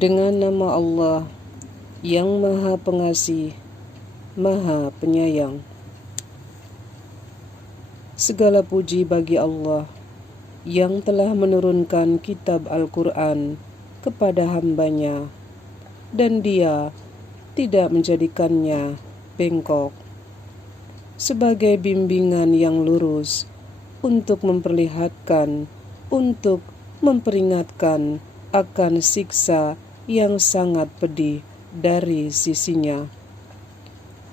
Dengan nama Allah yang Maha Pengasih, Maha Penyayang. Segala puji bagi Allah yang telah menurunkan kitab Al-Quran kepada hambanya, dan Dia tidak menjadikannya bengkok, sebagai bimbingan yang lurus untuk memperlihatkan, untuk memperingatkan akan siksa yang sangat pedih dari sisinya,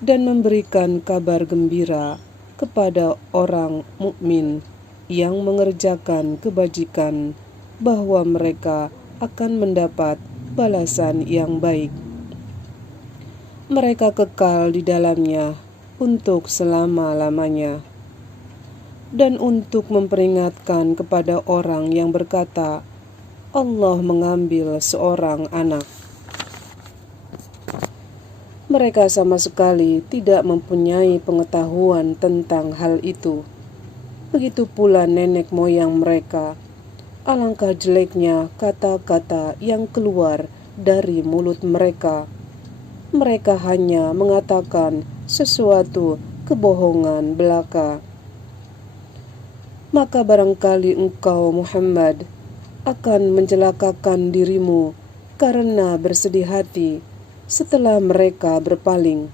dan memberikan kabar gembira kepada orang mukmin yang mengerjakan kebajikan bahwa mereka akan mendapat balasan yang baik. Mereka kekal di dalamnya untuk selama-lamanya. Dan untuk memperingatkan kepada orang yang berkata, Allah mengambil seorang anak. Mereka sama sekali tidak mempunyai pengetahuan tentang hal itu. Begitu pula nenek moyang mereka. Alangkah jeleknya kata-kata yang keluar dari mulut mereka. Mereka hanya mengatakan sesuatu kebohongan belaka. Maka barangkali engkau, Muhammad, akan mencelakakan dirimu karena bersedih hati setelah mereka berpaling,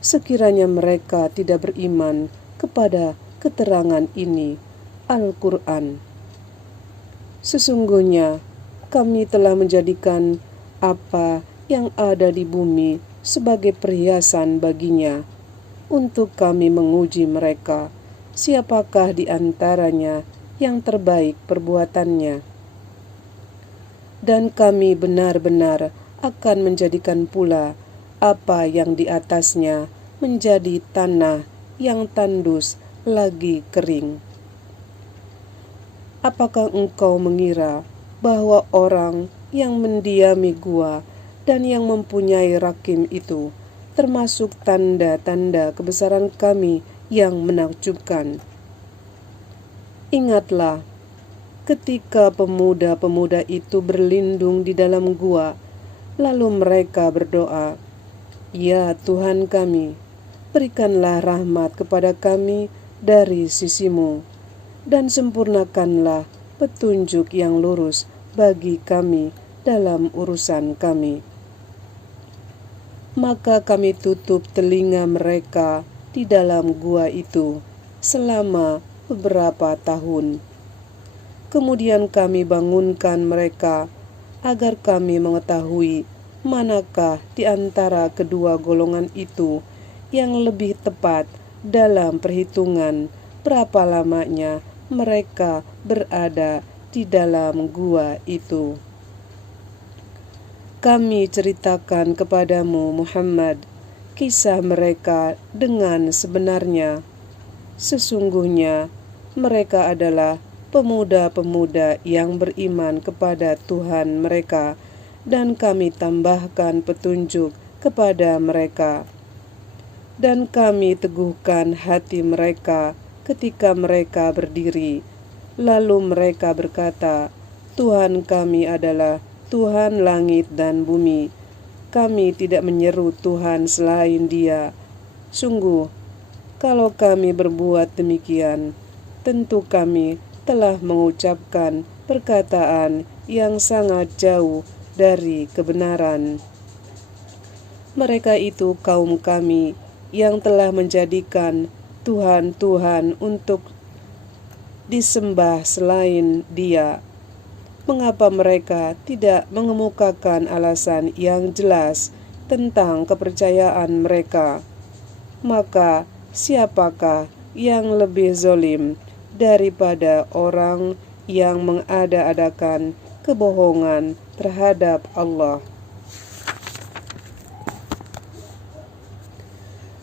sekiranya mereka tidak beriman kepada keterangan ini, Al-Quran. Sesungguhnya kami telah menjadikan apa yang ada di bumi sebagai perhiasan baginya, untuk kami menguji mereka, siapakah di antaranya yang terbaik perbuatannya. Dan kami benar-benar akan menjadikan pula apa yang di atasnya menjadi tanah yang tandus lagi kering. Apakah engkau mengira bahwa orang yang mendiami gua dan yang mempunyai rakim itu termasuk tanda-tanda kebesaran kami yang menakjubkan? Ingatlah ketika pemuda-pemuda itu berlindung di dalam gua, lalu mereka berdoa, Ya Tuhan kami, berikanlah rahmat kepada kami dari sisimu, dan sempurnakanlah petunjuk yang lurus bagi kami dalam urusan kami. Maka kami tutup telinga mereka di dalam gua itu selama beberapa tahun. Kemudian kami bangunkan mereka agar kami mengetahui manakah di antara kedua golongan itu yang lebih tepat dalam perhitungan berapa lamanya mereka berada di dalam gua itu. Kami ceritakan kepadamu, Muhammad, kisah mereka dengan sebenarnya. Sesungguhnya mereka adalah pemuda-pemuda yang beriman kepada Tuhan mereka, dan kami tambahkan petunjuk kepada mereka. Dan kami teguhkan hati mereka ketika mereka berdiri. Lalu mereka berkata, Tuhan kami adalah Tuhan langit dan bumi. Kami tidak menyeru Tuhan selain Dia. Sungguh, kalau kami berbuat demikian, tentu kami telah mengucapkan perkataan yang sangat jauh dari kebenaran. Mereka itu kaum kami yang telah menjadikan Tuhan-Tuhan untuk disembah selain Dia. Mengapa mereka tidak mengemukakan alasan yang jelas tentang kepercayaan mereka? Maka siapakah yang lebih zalim daripada orang yang mengada-adakan kebohongan terhadap Allah?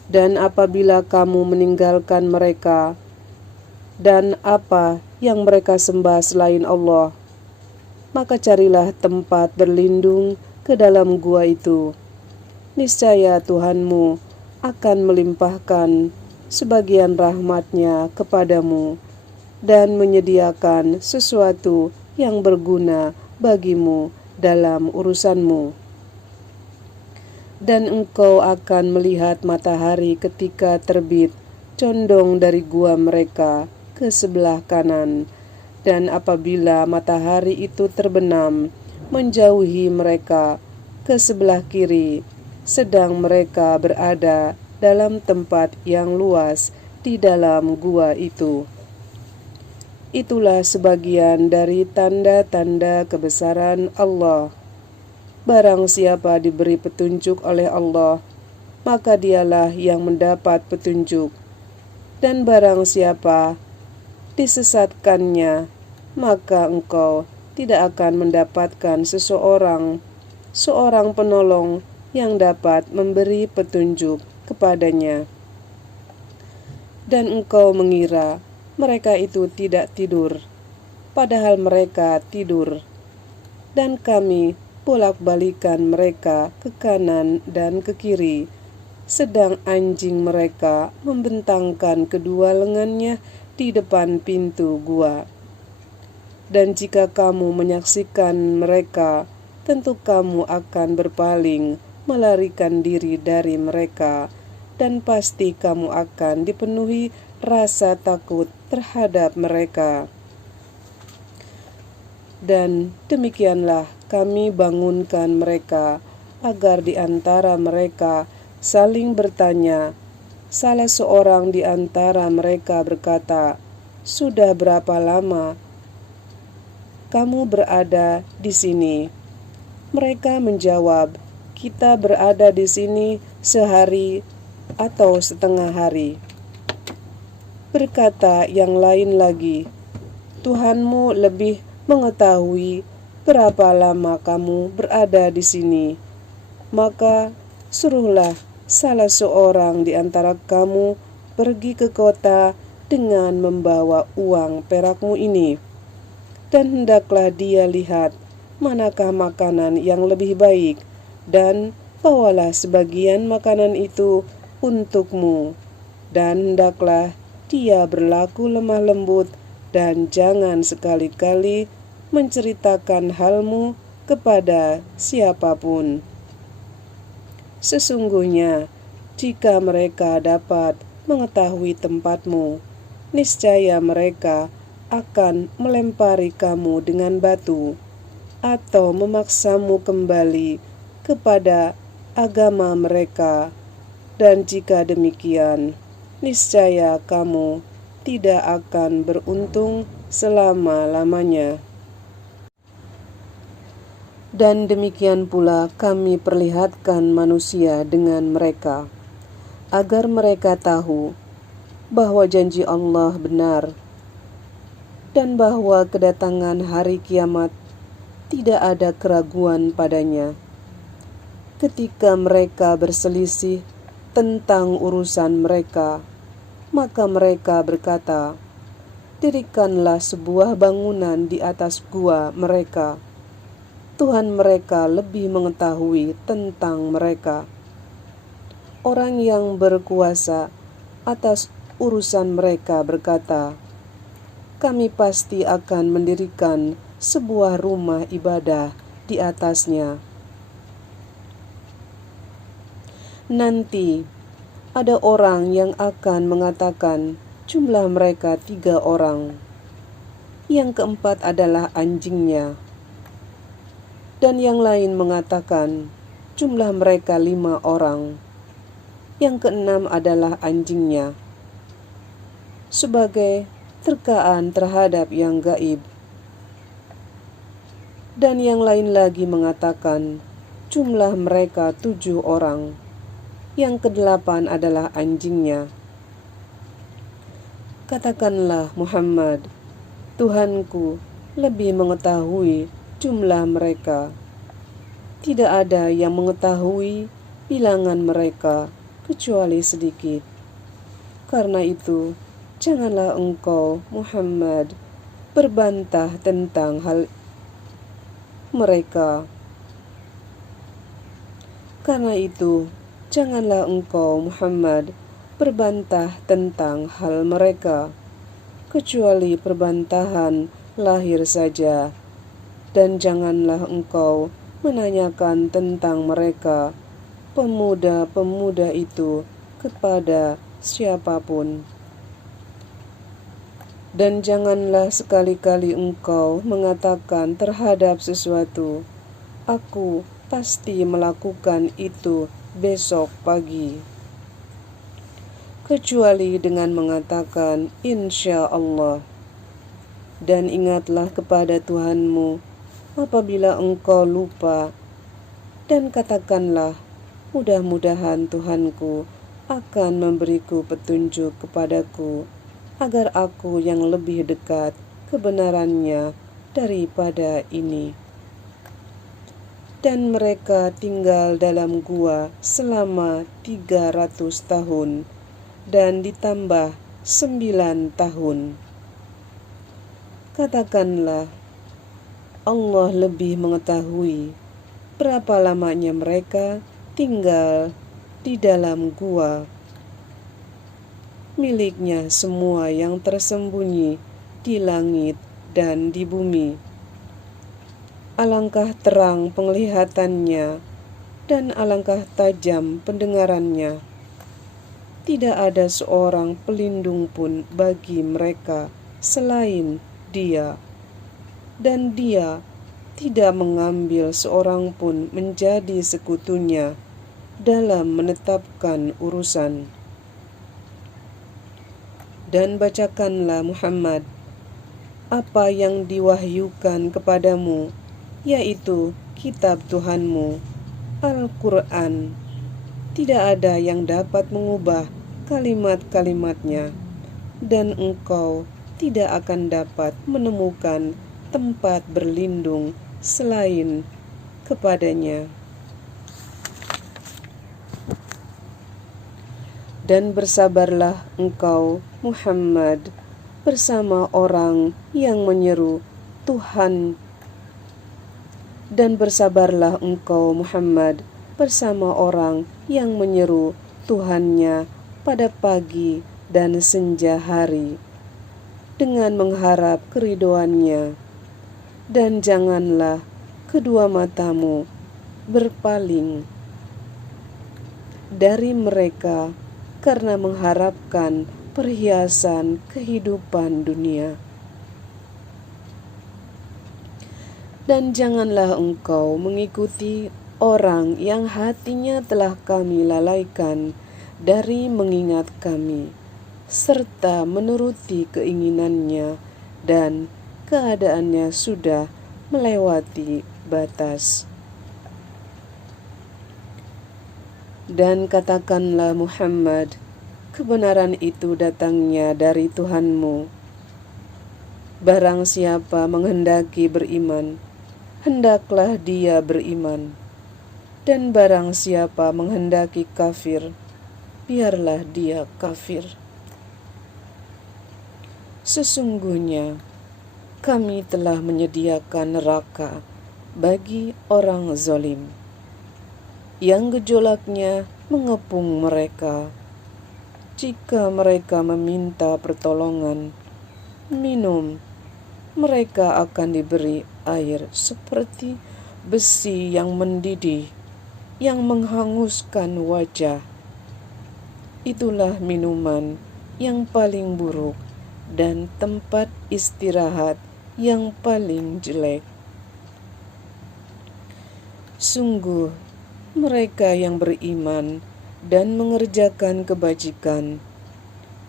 Dan apabila kamu meninggalkan mereka dan apa yang mereka sembah selain Allah, maka carilah tempat berlindung ke dalam gua itu. Niscaya Tuhanmu akan melimpahkan sebagian rahmat-Nya kepadamu dan menyediakan sesuatu yang berguna bagimu dalam urusanmu. Dan engkau akan melihat matahari ketika terbit condong dari gua mereka ke sebelah kanan, dan apabila matahari itu terbenam menjauhi mereka ke sebelah kiri, sedang mereka berada dalam tempat yang luas di dalam gua itu. Itulah sebagian dari tanda-tanda kebesaran Allah. Barang siapa diberi petunjuk oleh Allah, maka dialah yang mendapat petunjuk. Dan barang siapa disesatkannya, maka engkau tidak akan mendapatkan seorang penolong yang dapat memberi petunjuk kepadanya. Dan engkau mengira mereka itu tidak tidur, padahal mereka tidur. Dan kami bolak-balikan mereka ke kanan dan ke kiri, sedang anjing mereka membentangkan kedua lengannya di depan pintu gua. Dan jika kamu menyaksikan mereka, tentu kamu akan berpaling, melarikan diri dari mereka, dan pasti kamu akan dipenuhi rasa takut terhadap mereka. Dan demikianlah kami bangunkan mereka, agar di antara mereka saling bertanya. Salah seorang di antara mereka berkata, "Sudah berapa lama kamu berada di sini?" Mereka menjawab, "Kita berada di sini sehari atau setengah hari." Berkata yang lain lagi, "Tuhanmu lebih mengetahui berapa lama kamu berada di sini. Maka suruhlah salah seorang di antara kamu pergi ke kota dengan membawa uang perakmu ini, dan hendaklah dia lihat manakah makanan yang lebih baik, dan bawalah sebagian makanan itu untukmu, dan hendaklah dia berlaku lemah lembut, dan jangan sekali-kali menceritakan halmu kepada siapapun. Sesungguhnya, jika mereka dapat mengetahui tempatmu, niscaya mereka akan melempari kamu dengan batu, atau memaksamu kembali kepada agama mereka. Dan jika demikian, niscaya kamu tidak akan beruntung selama-lamanya. Dan demikian pula kami perlihatkan manusia dengan mereka, agar mereka tahu bahwa janji Allah benar, dan bahwa kedatangan hari kiamat tidak ada keraguan padanya. Ketika mereka berselisih tentang urusan mereka, maka mereka berkata, "Dirikanlah sebuah bangunan di atas gua mereka. Tuhan mereka lebih mengetahui tentang mereka." Orang yang berkuasa atas urusan mereka berkata, "Kami pasti akan mendirikan sebuah rumah ibadah di atasnya. Nanti ada orang yang akan mengatakan jumlah mereka 3 orang. Yang keempat adalah anjingnya. Dan yang lain mengatakan jumlah mereka 5 orang. Yang keenam adalah anjingnya. Sebagai terkaan terhadap yang gaib. Dan yang lain lagi mengatakan jumlah mereka 7 orang. Yang ke-8 adalah anjingnya. Katakanlah Muhammad, Tuhanku lebih mengetahui jumlah mereka. Tidak ada yang mengetahui bilangan mereka kecuali sedikit. Karena itu, janganlah engkau Muhammad berbantah tentang hal mereka. Karena itu, janganlah engkau Muhammad berbantah tentang hal mereka, kecuali perbantahan lahir saja, Dan janganlah engkau menanyakan tentang mereka, pemuda-pemuda itu, kepada siapapun. Dan janganlah sekali-kali engkau mengatakan terhadap sesuatu, aku pasti melakukan itu besok pagi, kecuali dengan mengatakan insya Allah. Dan ingatlah kepada Tuhanmu apabila engkau lupa, dan katakanlah, mudah-mudahan Tuhanku akan memberiku petunjuk kepadaku, agar aku yang lebih dekat kebenarannya daripada ini. Dan mereka tinggal dalam gua selama 300 tahun, dan ditambah 9 tahun. Katakanlah, Allah lebih mengetahui berapa lamanya mereka tinggal di dalam gua. Miliknya semua yang tersembunyi di langit dan di bumi. Alangkah terang penglihatannya dan alangkah tajam pendengarannya. Tidak ada seorang pelindung pun bagi mereka selain Dia, dan Dia tidak mengambil seorang pun menjadi sekutunya dalam menetapkan urusan. Dan bacakanlah Muhammad apa yang diwahyukan kepadamu, yaitu kitab Tuhanmu, Al-Quran. Tidak ada yang dapat mengubah kalimat-kalimatnya, dan engkau tidak akan dapat menemukan tempat berlindung selain kepadanya. Dan bersabarlah engkau, Muhammad, bersama orang yang menyeru Tuhan. Dan bersabarlah engkau, Muhammad, bersama orang yang menyeru Tuhannya pada pagi dan senja hari, dengan mengharap keridhoannya. Dan janganlah kedua matamu berpaling dari mereka karena mengharapkan perhiasan kehidupan dunia. Dan janganlah engkau mengikuti orang yang hatinya telah kami lalaikan dari mengingat kami, serta menuruti keinginannya, dan keadaannya sudah melewati batas. Dan katakanlah Muhammad, kebenaran itu datangnya dari Tuhanmu. Barang siapa menghendaki beriman, hendaklah dia beriman. Dan barang siapa menghendaki kafir, biarlah dia kafir. Sesungguhnya kami telah menyediakan neraka bagi orang zalim, yang gejolaknya mengepung mereka. Jika mereka meminta pertolongan, minum, mereka akan diberi air seperti besi yang mendidih, yang menghanguskan wajah. Itulah minuman yang paling buruk dan tempat istirahat yang paling jelek. Sungguh, mereka yang beriman dan mengerjakan kebajikan,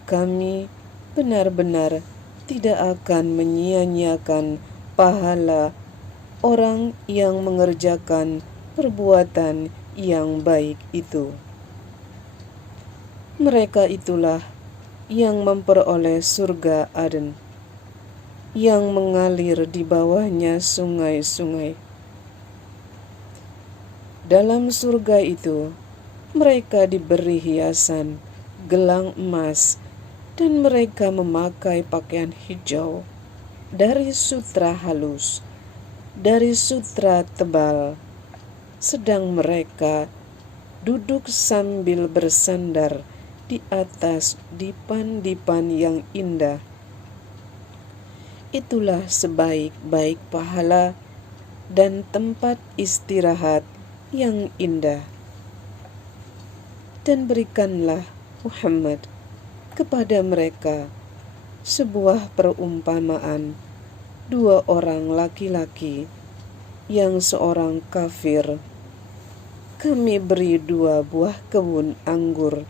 kami benar-benar tidak akan menyia-nyiakan pahala orang yang mengerjakan perbuatan yang baik itu. Mereka itulah yang memperoleh surga Aden, yang mengalir di bawahnya sungai-sungai. Dalam surga itu, mereka diberi hiasan gelang emas, dan mereka memakai pakaian hijau dari sutra halus, dari sutra tebal, sedang mereka duduk sambil bersandar di atas dipan-dipan yang indah. Itulah sebaik-baik pahala dan tempat istirahat yang indah. Dan berikanlah Muhammad kepada mereka sebuah perumpamaan dua orang laki-laki yang seorang kafir. Kami beri dua buah kebun anggur,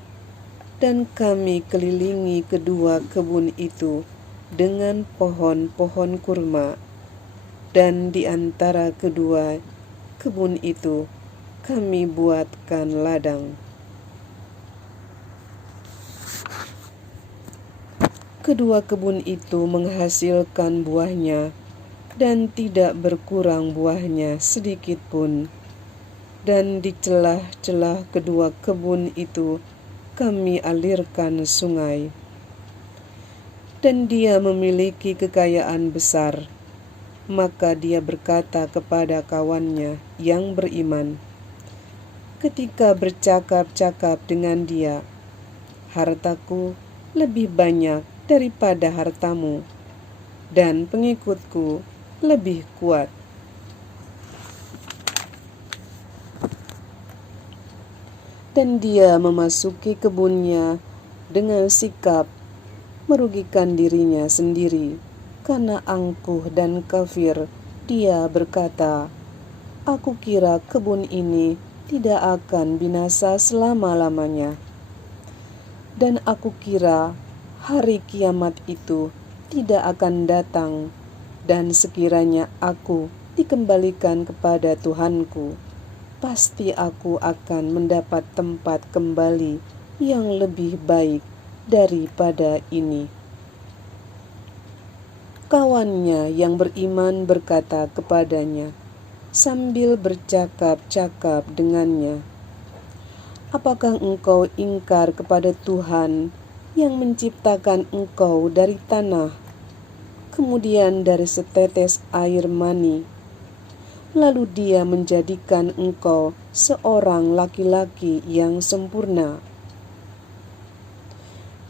dan kami kelilingi kedua kebun itu dengan pohon-pohon kurma, dan di antara kedua kebun itu kami buatkan ladang. Kedua kebun itu menghasilkan buahnya, dan tidak berkurang buahnya sedikit pun. Dan di celah-celah kedua kebun itu kami alirkan sungai. Dan dia memiliki kekayaan besar. Maka dia berkata kepada kawannya yang beriman, ketika bercakap-cakap dengan dia, hartaku lebih banyak daripada hartamu, dan pengikutku lebih kuat. Dan dia memasuki kebunnya dengan sikap merugikan dirinya sendiri, karena angkuh dan kafir. Dia berkata, aku kira kebun ini tidak akan binasa selama-lamanya, dan aku kira hari kiamat itu tidak akan datang, dan sekiranya aku dikembalikan kepada Tuhanku, pasti aku akan mendapat tempat kembali yang lebih baik daripada ini. Kawannya yang beriman berkata kepadanya sambil bercakap-cakap dengannya, apakah engkau ingkar kepada Tuhan yang menciptakan engkau dari tanah, kemudian dari setetes air mani, lalu dia menjadikan engkau seorang laki-laki yang sempurna?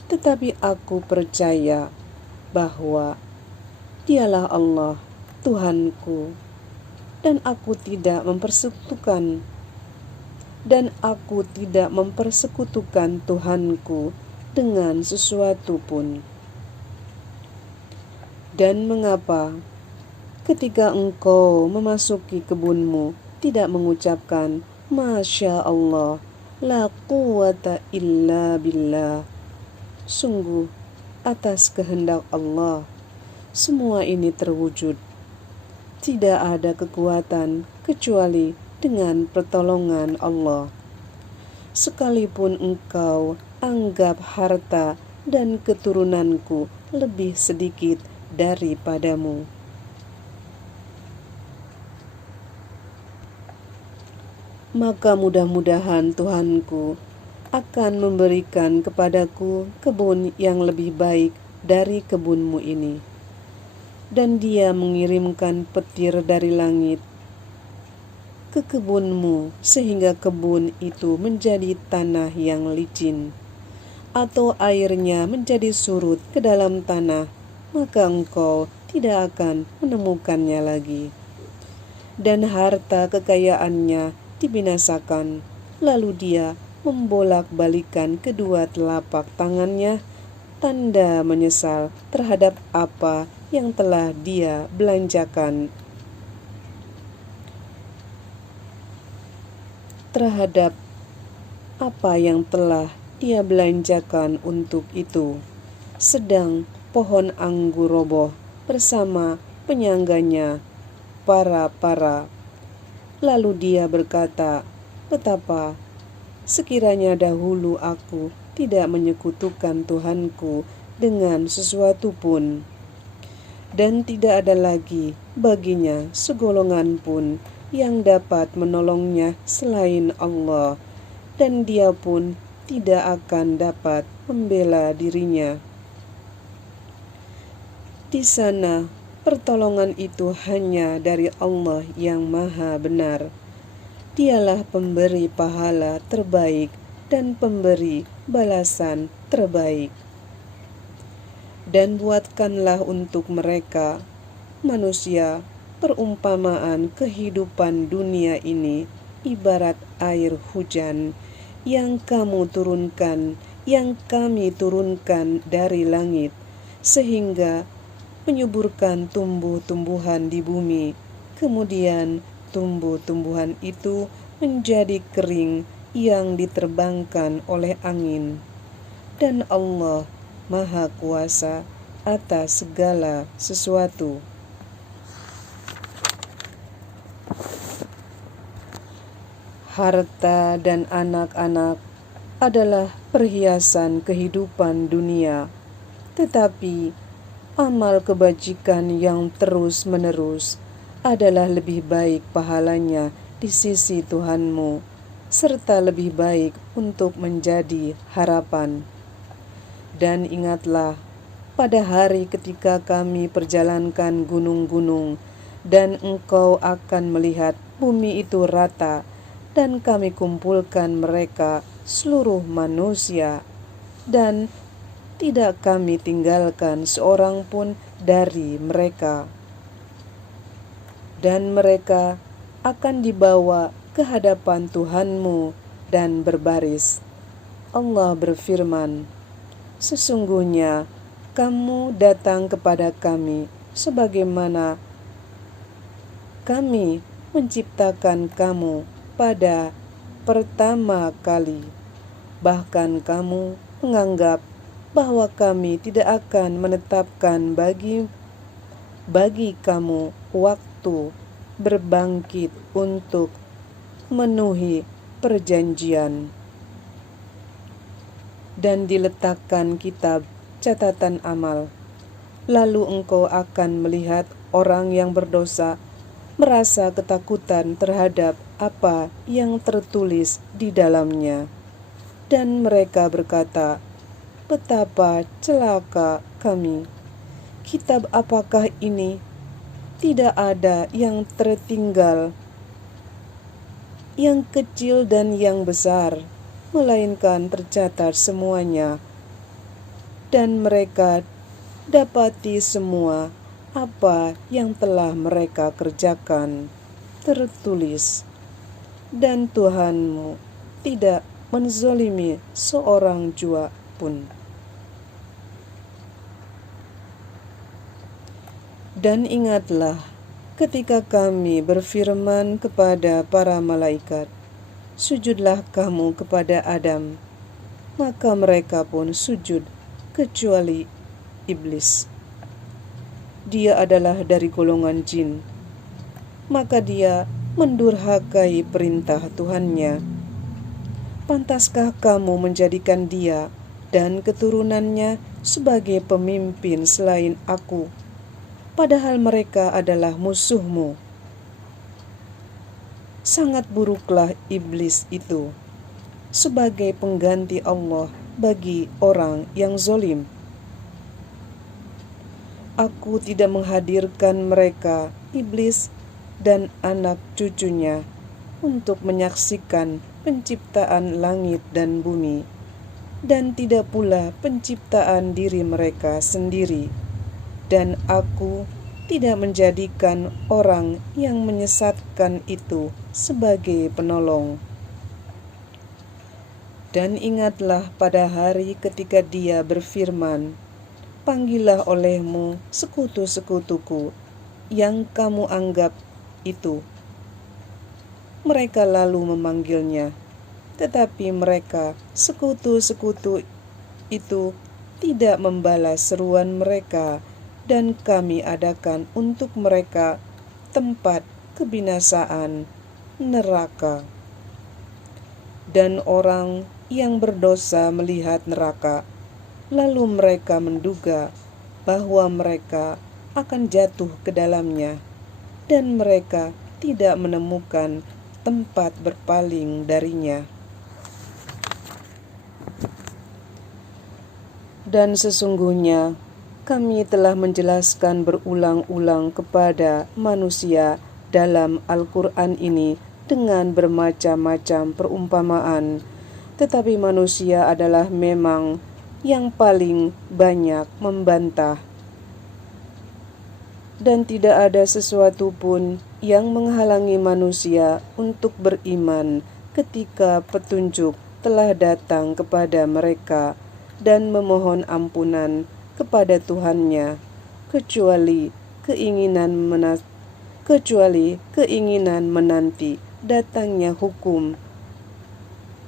Tetapi aku percaya bahwa Dialah Allah, Tuhanku, dan aku tidak mempersekutukan Tuhanku dengan sesuatu pun. Dan mengapa ketika engkau memasuki kebunmu tidak mengucapkan Masya Allah, la quwata illa billah, sungguh atas kehendak Allah semua ini terwujud. Tidak ada kekuatan kecuali dengan pertolongan Allah. Sekalipun engkau anggap harta dan keturunanku lebih sedikit daripadamu. Maka mudah-mudahan Tuhanku akan memberikan kepadaku kebun yang lebih baik dari kebunmu ini. Dan dia mengirimkan petir dari langit ke kebunmu sehingga kebun itu menjadi tanah yang licin, atau airnya menjadi surut ke dalam tanah, maka engkau tidak akan menemukannya lagi. Dan harta kekayaannya dibinasakan, lalu dia membolak-balikan kedua telapak tangannya, tanda menyesal terhadap apa yang telah dia belanjakan, untuk itu. Sedang pohon anggur roboh bersama penyangganya para. Lalu dia berkata, betapa sekiranya dahulu aku tidak menyekutukan Tuhanku dengan sesuatu pun, dan tidak ada lagi baginya segolongan pun yang dapat menolongnya selain Allah, dan dia pun tidak akan dapat membela dirinya. Di sana pertolongan itu hanya dari Allah yang Maha Benar. Dialah pemberi pahala terbaik dan pemberi balasan terbaik. Dan buatkanlah untuk mereka, manusia, perumpamaan kehidupan dunia ini ibarat air hujan yang kami turunkan dari langit, sehingga menyuburkan tumbuh-tumbuhan di bumi. Kemudian tumbuh-tumbuhan itu menjadi kering yang diterbangkan oleh angin. Dan Allah Maha Kuasa atas segala sesuatu. Harta dan anak-anak adalah perhiasan kehidupan dunia, tetapi amal kebajikan yang terus-menerus adalah lebih baik pahalanya di sisi Tuhanmu, serta lebih baik untuk menjadi harapan. Dan ingatlah, pada hari ketika kami perjalankan gunung-gunung, dan engkau akan melihat bumi itu rata, dan kami kumpulkan mereka seluruh manusia, dan tidak kami tinggalkan seorang pun dari mereka. Dan mereka akan dibawa ke hadapan Tuhanmu dan berbaris. Allah berfirman, sesungguhnya kamu datang kepada kami sebagaimana kami menciptakan kamu pada pertama kali. Bahkan kamu menganggap bahwa kami tidak akan menetapkan bagi kamu waktu berbangkit untuk memenuhi perjanjian. Dan diletakkan kitab catatan amal. Lalu engkau akan melihat orang yang berdosa merasa ketakutan terhadap apa yang tertulis di dalamnya. Dan mereka berkata, betapa celaka kami. Kitab apakah ini? Tidak ada yang tertinggal, yang kecil dan yang besar, melainkan tercatat semuanya. Dan mereka dapati semua apa yang telah mereka kerjakan tertulis, dan Tuhanmu tidak menzolimi seorang jua pun. Dan ingatlah ketika kami berfirman kepada para malaikat, sujudlah kamu kepada Adam, maka mereka pun sujud kecuali iblis. Dia adalah dari golongan jin, maka dia mendurhakai perintah Tuhannya. Pantaskah kamu menjadikan dia dan keturunannya sebagai pemimpin selain aku, padahal mereka adalah musuhmu? Sangat buruklah iblis itu sebagai pengganti Allah bagi orang yang zalim. Aku tidak menghadirkan mereka, iblis dan anak cucunya, untuk menyaksikan penciptaan langit dan bumi, dan tidak pula penciptaan diri mereka sendiri. Dan aku tidak menjadikan orang yang menyesatkan itu sebagai penolong. Dan ingatlah pada hari ketika dia berfirman, panggillah olehmu sekutu-sekutuku yang kamu anggap itu. Mereka lalu memanggilnya, tetapi mereka sekutu-sekutu itu tidak membalas seruan mereka, dan kami adakan untuk mereka tempat kebinasaan, neraka. Dan orang yang berdosa melihat neraka, lalu mereka menduga bahwa mereka akan jatuh ke dalamnya, dan mereka tidak menemukan tempat berpaling darinya. Dan sesungguhnya kami telah menjelaskan berulang-ulang kepada manusia dalam Al-Quran ini dengan bermacam-macam perumpamaan, tetapi manusia adalah memang yang paling banyak membantah. dan tidak ada sesuatu pun yang menghalangi manusia untuk beriman ketika petunjuk telah datang kepada mereka dan memohon ampunan kepada Tuhannya, kecuali keinginan menanti datangnya hukum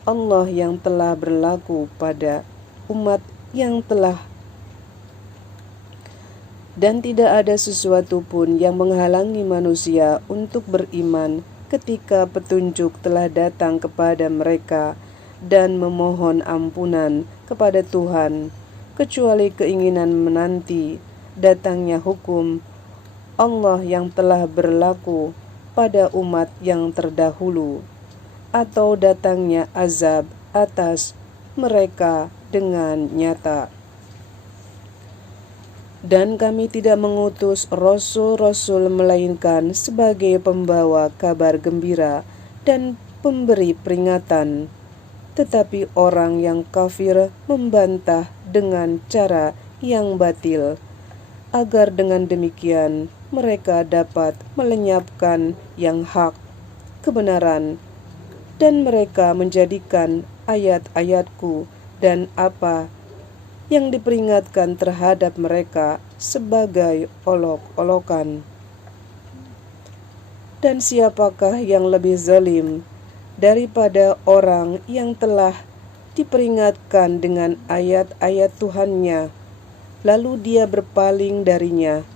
Allah yang telah berlaku pada umat yang telah, dan tidak ada sesuatu pun yang menghalangi manusia untuk beriman ketika petunjuk telah datang kepada mereka dan memohon ampunan kepada Tuhan, kecuali keinginan menanti datangnya hukum Allah yang telah berlaku pada umat yang terdahulu, atau datangnya azab atas mereka dengan nyata. Dan kami tidak mengutus rasul-rasul melainkan sebagai pembawa kabar gembira dan pemberi peringatan. Tetapi orang yang kafir membantah dengan cara yang batil, agar dengan demikian mereka dapat melenyapkan yang hak, kebenaran, dan mereka menjadikan ayat-ayatku dan apa yang diperingatkan terhadap mereka sebagai olok-olokan. Dan siapakah yang lebih zalim daripada orang yang telah diperingatkan dengan ayat-ayat Tuhannya, lalu dia berpaling darinya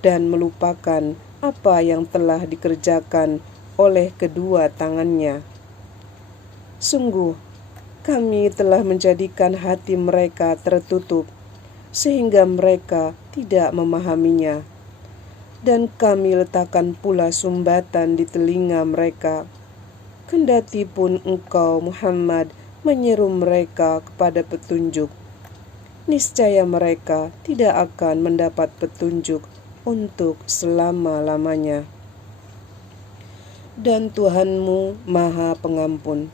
dan melupakan apa yang telah dikerjakan oleh kedua tangannya. Sungguh, kami telah menjadikan hati mereka tertutup, sehingga mereka tidak memahaminya. Dan kami letakkan pula sumbatan di telinga mereka. Kendati pun engkau, Muhammad, menyeru mereka kepada petunjuk, niscaya mereka tidak akan mendapat petunjuk untuk selama-lamanya. Dan Tuhanmu Maha Pengampun,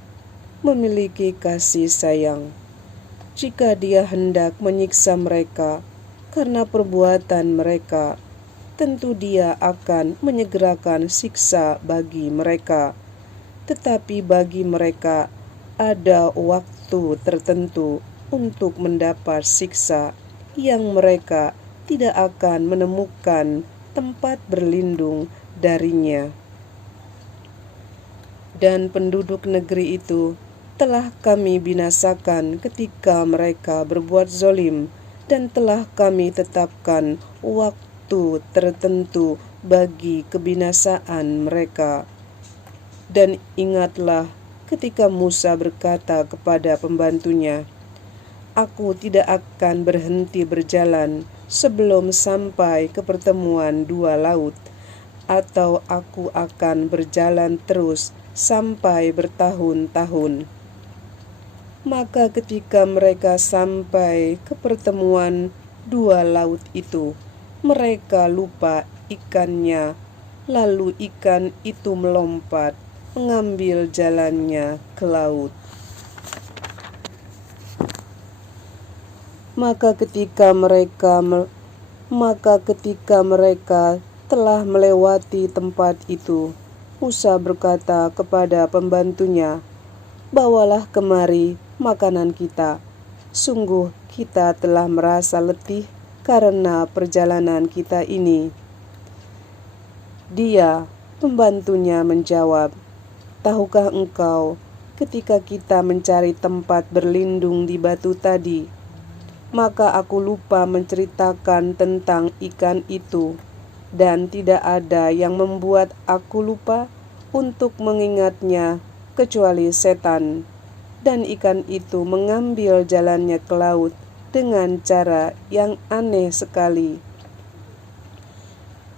memiliki kasih sayang. Jika Dia hendak menyiksa mereka karena perbuatan mereka, tentu Dia akan menyegerakan siksa bagi mereka. Tetapi bagi mereka ada waktu tertentu untuk mendapat siksa yang mereka tidak akan menemukan tempat berlindung darinya. Dan penduduk negeri itu telah kami binasakan ketika mereka berbuat zalim, dan telah kami tetapkan waktu tertentu bagi kebinasaan mereka. Dan ingatlah ketika Musa berkata kepada pembantunya, "Aku tidak akan berhenti berjalan sebelum sampai ke pertemuan dua laut, atau aku akan berjalan terus sampai bertahun-tahun." Maka ketika mereka sampai ke pertemuan dua laut itu, mereka lupa ikannya, lalu ikan itu melompat, mengambil jalannya ke laut. Maka ketika mereka telah melewati tempat itu, Musa berkata kepada pembantunya, "Bawalah kemari makanan kita. Sungguh kita telah merasa letih karena perjalanan kita ini." Dia, pembantunya, menjawab, "Tahukah engkau, ketika kita mencari tempat berlindung di batu tadi, maka aku lupa menceritakan tentang ikan itu, dan tidak ada yang membuat aku lupa untuk mengingatnya kecuali setan, dan ikan itu mengambil jalannya ke laut dengan cara yang aneh sekali."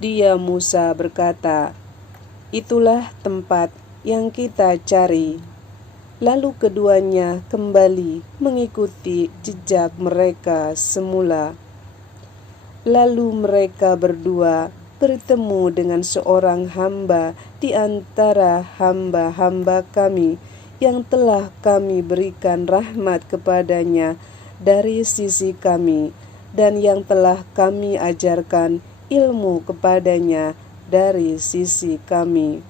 Dia, Musa, berkata, "Itulah tempat yang kita cari." Lalu keduanya kembali mengikuti jejak mereka semula. Lalu mereka berdua bertemu dengan seorang hamba di antara hamba-hamba kami yang telah kami berikan rahmat kepadanya dari sisi kami, dan yang telah kami ajarkan ilmu kepadanya dari sisi kami.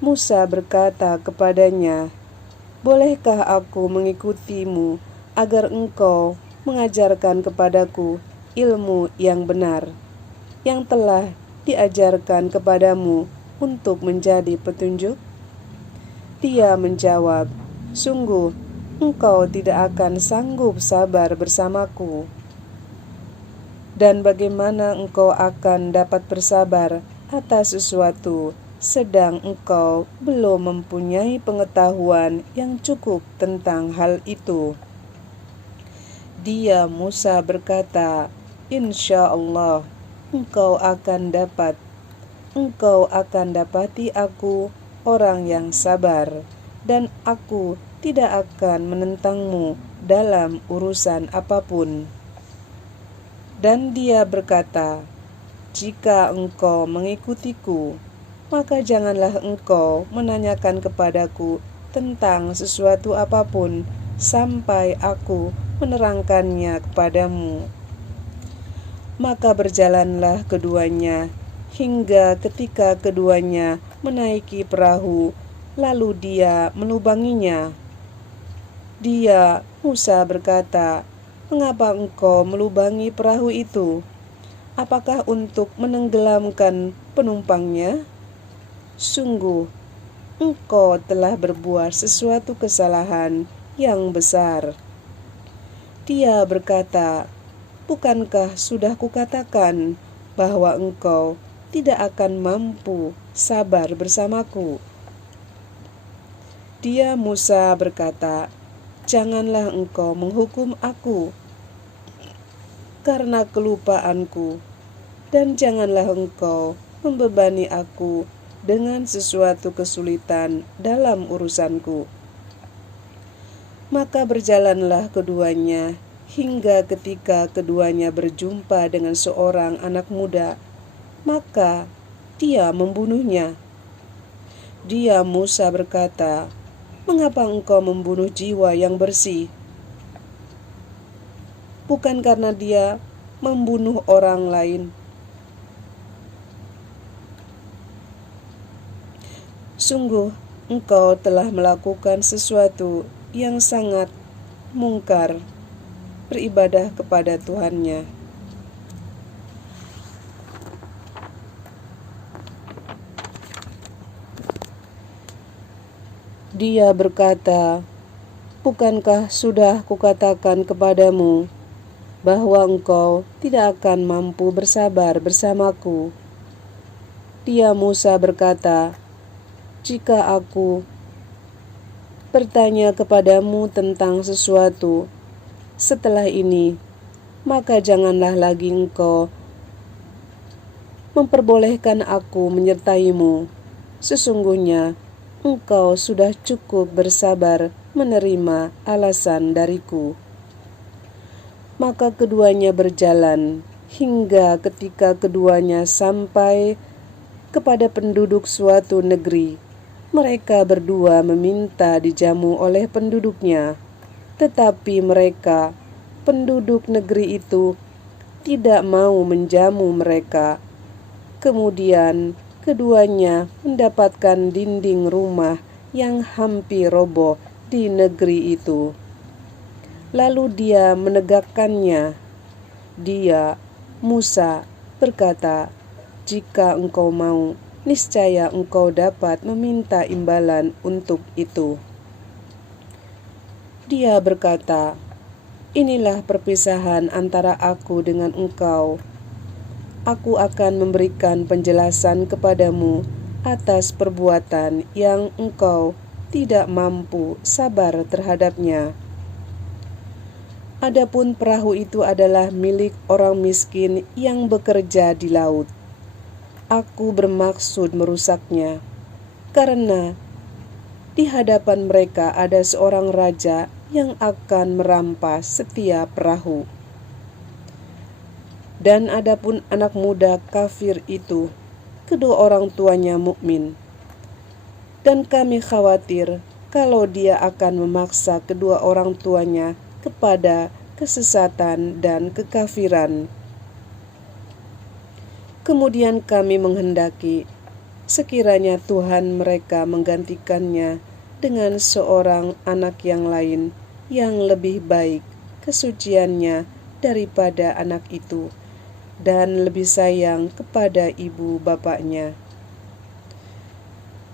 Musa berkata kepadanya, bolehkah aku mengikutimu agar engkau mengajarkan kepadaku ilmu yang benar, yang telah diajarkan kepadamu untuk menjadi petunjuk? Dia menjawab, sungguh engkau tidak akan sanggup sabar bersamaku. Dan bagaimana engkau akan dapat bersabar atas sesuatu sedang engkau belum mempunyai pengetahuan yang cukup tentang hal itu? Dia Musa berkata, insya Allah engkau akan dapati aku orang yang sabar, dan aku tidak akan menentangmu dalam urusan apapun. Dan dia berkata, jika engkau mengikutiku, maka janganlah engkau menanyakan kepadaku tentang sesuatu apapun sampai aku menerangkannya kepadamu. Maka berjalanlah keduanya hingga ketika keduanya menaiki perahu, lalu dia melubanginya. Dia, Musa berkata, mengapa engkau melubangi perahu itu? Apakah untuk menenggelamkan penumpangnya? Sungguh, engkau telah berbuat sesuatu kesalahan yang besar. Dia berkata, bukankah sudah kukatakan bahwa engkau tidak akan mampu sabar bersamaku? Dia Musa berkata, janganlah engkau menghukum aku karena kelupaanku, dan janganlah engkau membebani aku dengan sesuatu kesulitan dalam urusanku. Maka berjalanlah keduanya hingga ketika keduanya berjumpa dengan seorang anak muda, maka dia membunuhnya. Dia Musa berkata, mengapa engkau membunuh jiwa yang bersih? Bukan karena dia membunuh orang lain. Sungguh, engkau telah melakukan sesuatu yang sangat mungkar, beribadah kepada Tuhannya. Dia berkata, bukankah sudah kukatakan kepadamu bahwa engkau tidak akan mampu bersabar bersamaku? Dia Musa berkata, jika aku bertanya kepadamu tentang sesuatu setelah ini, maka janganlah lagi engkau memperbolehkan aku menyertaimu. Sesungguhnya engkau sudah cukup bersabar menerima alasan dariku. Maka keduanya berjalan hingga ketika keduanya sampai kepada penduduk suatu negeri. Mereka berdua meminta dijamu oleh penduduknya, tetapi mereka, penduduk negeri itu, tidak mau menjamu mereka. Kemudian keduanya mendapatkan dinding rumah yang hampir roboh di negeri itu. Lalu dia menegakkannya. Dia, Musa, berkata, jika engkau mau, niscaya engkau dapat meminta imbalan untuk itu. Dia berkata, inilah perpisahan antara aku dengan engkau. Aku akan memberikan penjelasan kepadamu atas perbuatan yang engkau tidak mampu sabar terhadapnya. Adapun perahu itu adalah milik orang miskin yang bekerja di laut. Aku bermaksud merusaknya, karena di hadapan mereka ada seorang raja yang akan merampas setiap perahu. Dan adapun anak muda kafir itu, kedua orang tuanya mukmin. Dan kami khawatir kalau dia akan memaksa kedua orang tuanya kepada kesesatan dan kekafiran. Kemudian kami menghendaki sekiranya Tuhan mereka menggantikannya dengan seorang anak yang lain yang lebih baik kesuciannya daripada anak itu, dan lebih sayang kepada ibu bapaknya.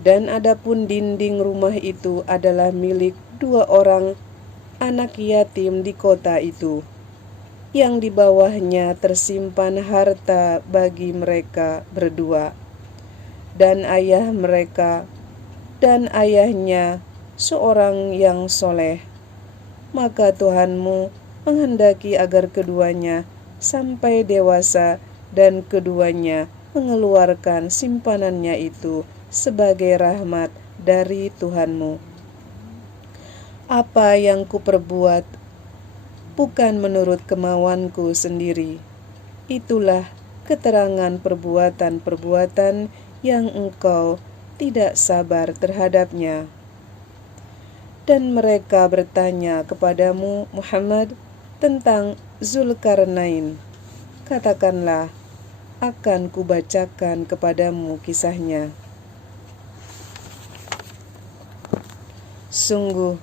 Dan adapun dinding rumah itu adalah milik 2 orang anak yatim di kota itu, yang di bawahnya tersimpan harta bagi mereka berdua. Dan ayah mereka dan ayahnya seorang yang soleh. Maka Tuhanmu menghendaki agar keduanya sampai dewasa dan keduanya mengeluarkan simpanannya itu sebagai rahmat dari Tuhanmu. Apa yang kuperbuat bukan menurut kemauanku sendiri. Itulah keterangan perbuatan-perbuatan yang engkau tidak sabar terhadapnya. Dan mereka bertanya kepadamu, Muhammad, tentang Zulkarnain. Katakanlah, akan kubacakan kepadamu kisahnya. Sungguh,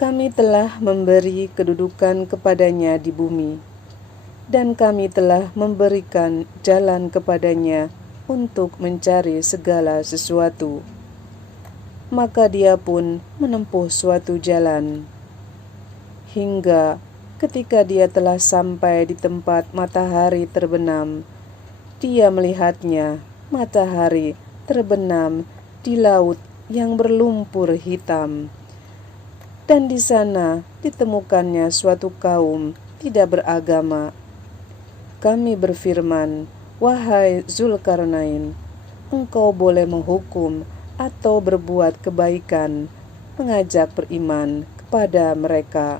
kami telah memberi kedudukan kepadanya di bumi, dan kami telah memberikan jalan kepadanya untuk mencari segala sesuatu. Maka dia pun menempuh suatu jalan, hingga ketika dia telah sampai di tempat matahari terbenam, dia melihatnya matahari terbenam di laut yang berlumpur hitam. Dan di sana ditemukannya suatu kaum tidak beragama. Kami berfirman, wahai Zulkarnain, engkau boleh menghukum atau berbuat kebaikan, mengajak beriman kepada mereka.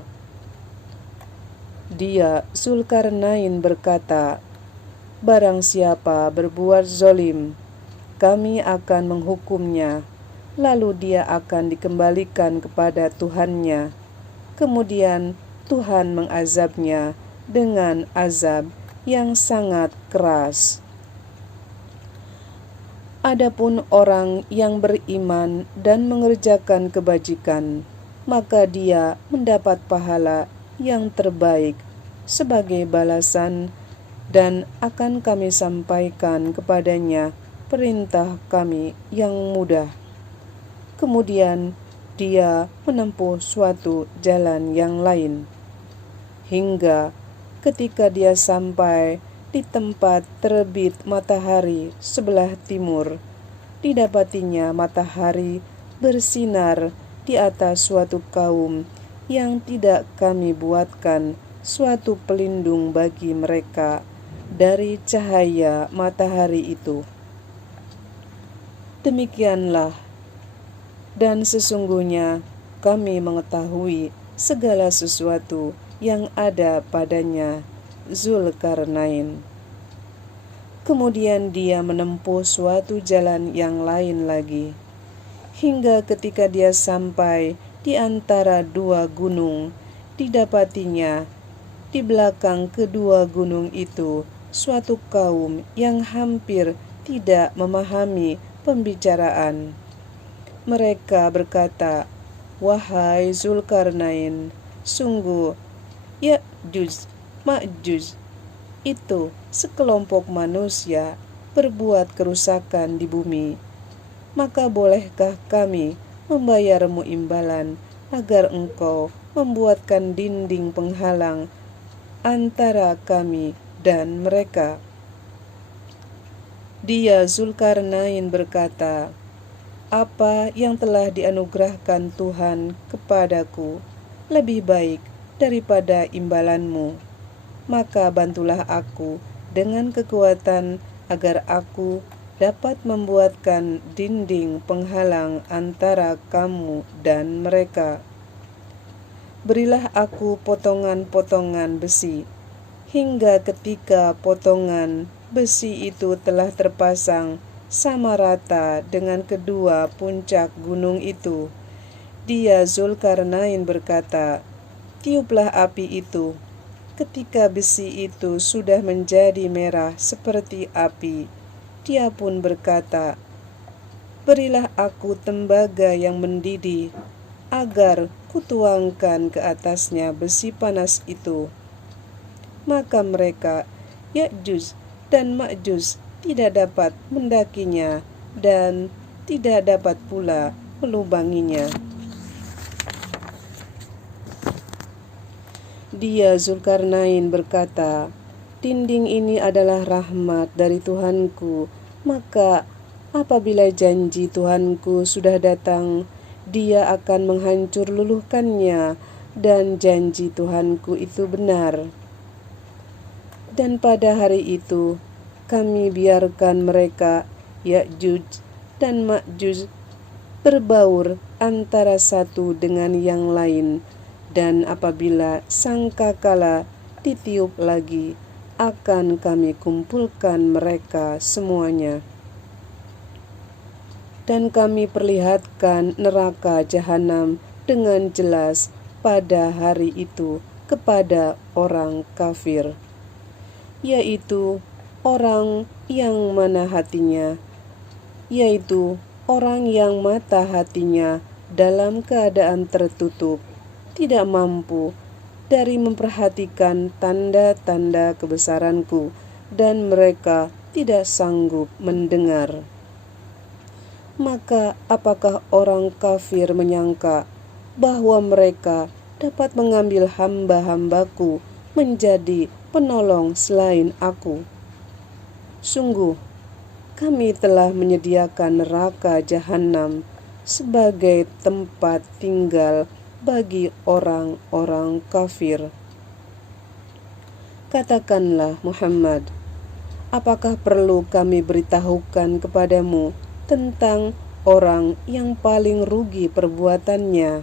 Dia, Zulkarnain, berkata, barang siapa berbuat zalim, kami akan menghukumnya. Lalu dia akan dikembalikan kepada Tuhannya. Kemudian Tuhan mengazabnya dengan azab yang sangat keras. Adapun orang yang beriman dan mengerjakan kebajikan, maka dia mendapat pahala yang terbaik sebagai balasan, dan akan kami sampaikan kepadanya perintah kami yang mudah. Kemudian dia menempuh suatu jalan yang lain, hingga ketika dia sampai di tempat terbit matahari sebelah timur, didapatinya matahari bersinar di atas suatu kaum yang tidak kami buatkan suatu pelindung bagi mereka dari cahaya matahari itu. Demikianlah. Dan sesungguhnya kami mengetahui segala sesuatu yang ada padanya Zulkarnain. Kemudian dia menempuh suatu jalan yang lain lagi, hingga ketika dia sampai di antara 2 gunung, didapatinya di belakang kedua gunung itu suatu kaum yang hampir tidak memahami pembicaraan. Mereka berkata, wahai Zulkarnain, sungguh Ya'juj Ma'juj itu sekelompok manusia berbuat kerusakan di bumi. Maka bolehkah kami membayarmu imbalan agar engkau membuatkan dinding penghalang antara kami dan mereka? Dia, Zulkarnain, berkata, apa yang telah dianugerahkan Tuhan kepadaku lebih baik daripada imbalanmu. Maka bantulah aku dengan kekuatan agar aku dapat membuatkan dinding penghalang antara kamu dan mereka. Berilah aku potongan-potongan besi, hingga ketika potongan besi itu telah terpasang sama rata dengan kedua puncak gunung itu, dia, Zulkarnain, berkata, tiuplah api itu. Ketika besi itu sudah menjadi merah seperti api, dia pun berkata, "Berilah aku tembaga yang mendidih, agar kutuangkan ke atasnya besi panas itu." Maka mereka, Ya'juj dan Ma'juj, tidak dapat mendakinya dan tidak dapat pula melubanginya. Dia Zulkarnain berkata, "Dinding ini adalah rahmat dari Tuhanku, maka apabila janji Tuhanku sudah datang, dia akan menghancur luluhkannya, dan janji Tuhanku itu benar." Dan pada hari itu, kami biarkan mereka, Ya'juj dan Ma'juj, berbaur antara satu dengan yang lain, dan apabila sangkakala ditiup lagi, akan kami kumpulkan mereka semuanya. Dan kami perlihatkan neraka jahanam dengan jelas pada hari itu kepada orang kafir, yaitu orang yang mana hatinya, yaitu orang yang mata hatinya dalam keadaan tertutup, tidak mampu dari memperhatikan tanda-tanda kebesaranku, dan mereka tidak sanggup mendengar. Maka apakah orang kafir menyangka bahwa mereka dapat mengambil hamba-hambaku menjadi penolong selain aku? Sungguh, kami telah menyediakan neraka jahanam sebagai tempat tinggal bagi orang-orang kafir. Katakanlah Muhammad, apakah perlu kami beritahukan kepadamu tentang orang yang paling rugi perbuatannya,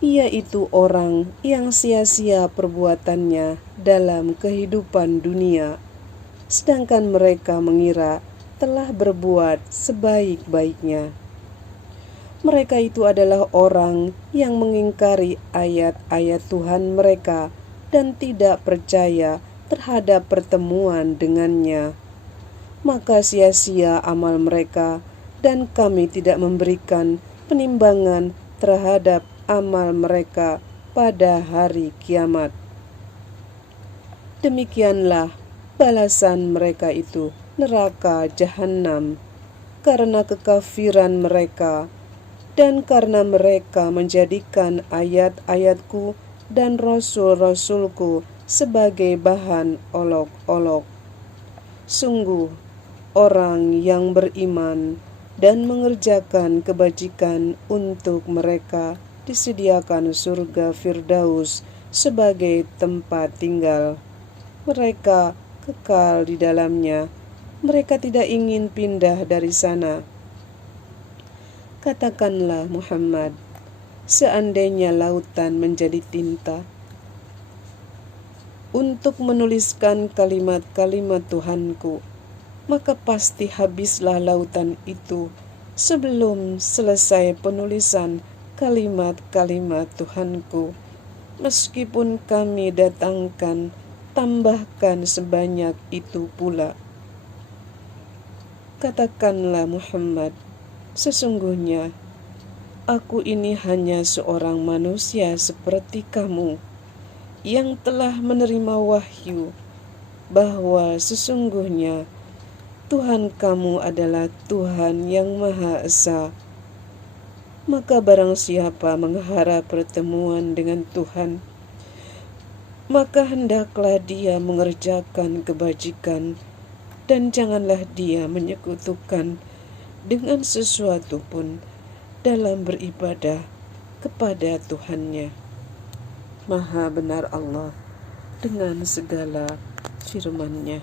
yaitu orang yang sia-sia perbuatannya dalam kehidupan dunia, sedangkan mereka mengira telah berbuat sebaik-baiknya. Mereka itu adalah orang yang mengingkari ayat-ayat Tuhan mereka dan tidak percaya terhadap pertemuan dengannya. Maka sia-sia amal mereka, dan kami tidak memberikan penimbangan terhadap amal mereka pada hari kiamat. Demikianlah balasan mereka itu, neraka jahanam, karena kekafiran mereka dan karena mereka menjadikan ayat-ayatku dan rasul-rasulku sebagai bahan olok-olok. Sungguh, orang yang beriman dan mengerjakan kebajikan, untuk mereka disediakan surga Firdaus sebagai tempat tinggal. Mereka kekal di dalamnya. Mereka tidak ingin pindah dari sana. Katakanlah Muhammad, seandainya lautan menjadi tinta untuk menuliskan kalimat-kalimat Tuhanku, maka pasti habislah lautan itu sebelum selesai penulisan kalimat-kalimat Tuhanku. Meskipun kami datangkan, tambahkan sebanyak itu pula. Katakanlah Muhammad, sesungguhnya aku ini hanya seorang manusia seperti kamu, yang telah menerima wahyu bahwa sesungguhnya Tuhan kamu adalah Tuhan yang Maha Esa. Maka barang siapa mengharap pertemuan dengan Tuhan, maka hendaklah dia mengerjakan kebajikan, dan janganlah dia menyekutukan dengan sesuatu pun dalam beribadah kepada Tuhannya. Maha benar Allah dengan segala firman-Nya.